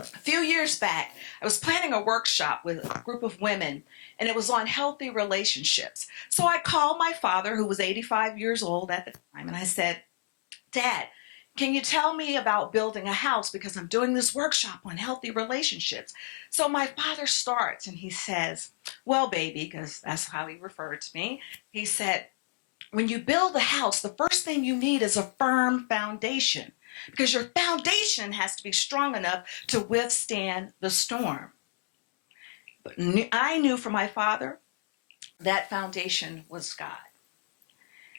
A few years back, I was planning a workshop with a group of women, and it was on healthy relationships. So I called my father, who was 85 years old at the time, and I said, Dad, can you tell me about building a house, because I'm doing this workshop on healthy relationships? So my father starts and he says, well, baby, because that's how he referred to me. He said, when you build a house, the first thing you need is a firm foundation, because your foundation has to be strong enough to withstand the storm. But I knew from my father that foundation was God.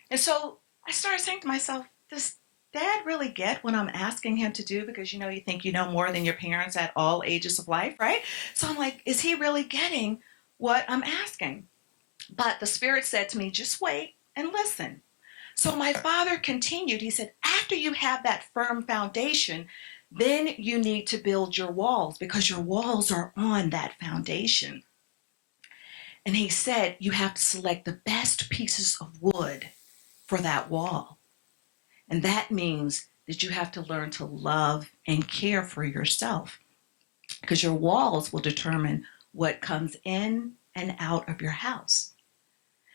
And so I started saying to myself, does Dad really get what I'm asking him to do? Because you think you know more than your parents at all ages of life, right? So I'm like, is he really getting what I'm asking? But the Spirit said to me, just wait and listen. So my father continued. He said, after you have that firm foundation, then you need to build your walls, because your walls are on that foundation. And he said, you have to select the best pieces of wood for that wall. And that means that you have to learn to love and care for yourself, because your walls will determine what comes in and out of your house.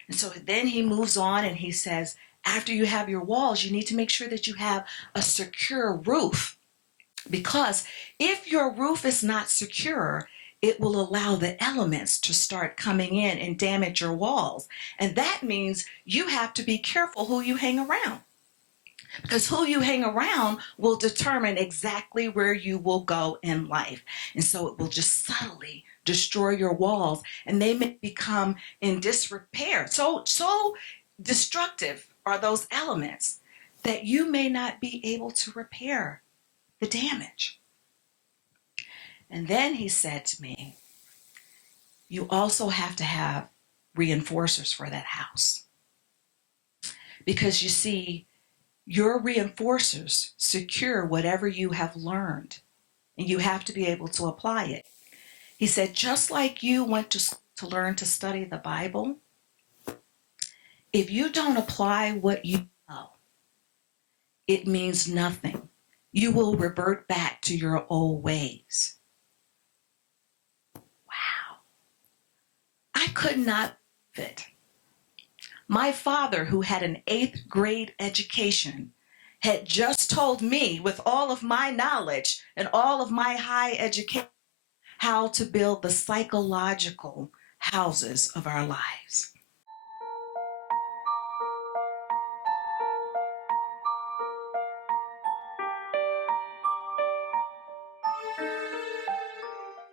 And so then he moves on and he says, after you have your walls, you need to make sure that you have a secure roof, because if your roof is not secure, it will allow the elements to start coming in and damage your walls. And that means you have to be careful who you hang around, because who you hang around will determine exactly where you will go in life. And so it will just subtly destroy your walls, and they may become in disrepair. So destructive are those elements that you may not be able to repair the damage. And then he said to me, you also have to have reinforcers for that house. Because you see, your reinforcers secure whatever you have learned, and you have to be able to apply it. He said, just like you went to learn to study the Bible, if you don't apply what you know, it means nothing. You will revert back to your old ways. Wow. I could not believe it. My father, who had an 8th grade education, had just told me, with all of my knowledge and all of my high education, how to build the psychological houses of our lives.